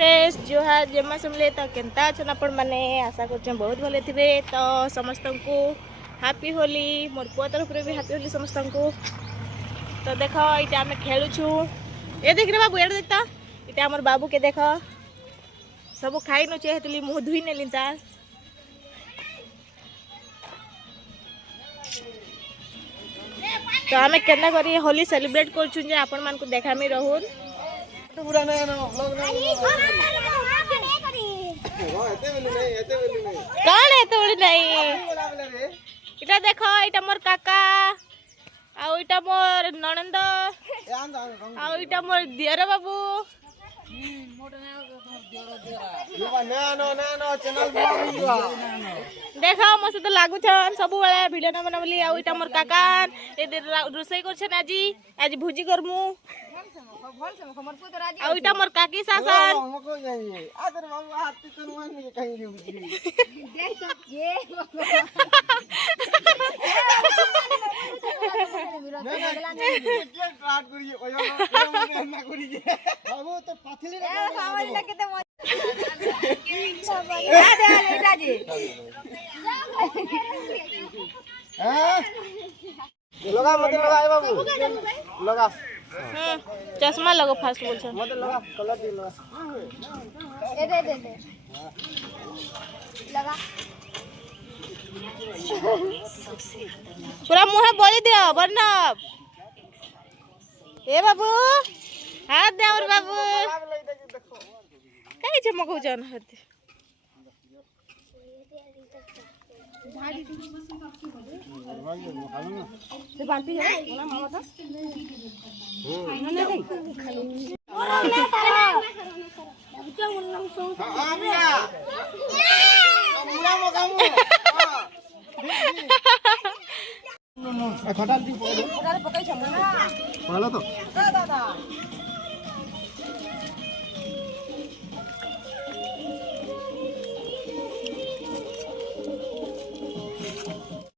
Friends जोहार जमा समले तो केनता अच्छा आपण मैंने आशा कर बहुत भले थे। तो समस्त को हैप्पी होली मोर पुआ तरफ भी हैप्पी होली समस्त को। तो देख ये आम खेलुछु ये देख रे बाबू ये देखता ये आमर बाबू के देख सब खाई नचे हेतली मुँह धुई नेली तार। तो आम केना करी होली सेलिब्रेट करछु जे आपण मान को देखा में रहून कौन है तोड़ी नहीं इटा देखो इटा मोर काका आउ इटा मोर ननंद आउ इटा मोर दियर बाबू देखो मो तो लागू सब बेले भिडियो न बना बोली आउ इटा मोर काका रोसई कर आज आज भुजी करमु आउ इटा मोर काकी सासन लगा मत लगा बाबू लगा चश्मा लगो फास्ट बोल छ मत लगा कलर दे लगा ए दे लगा पूरा मुंह बोली दियो वरना ए बाबू हाथ दे और बाबू काई चमकौ जन हत से बाल्टी है ना मामा था नहीं खटाल दी पकड़ पकड़ छ मला तो दादा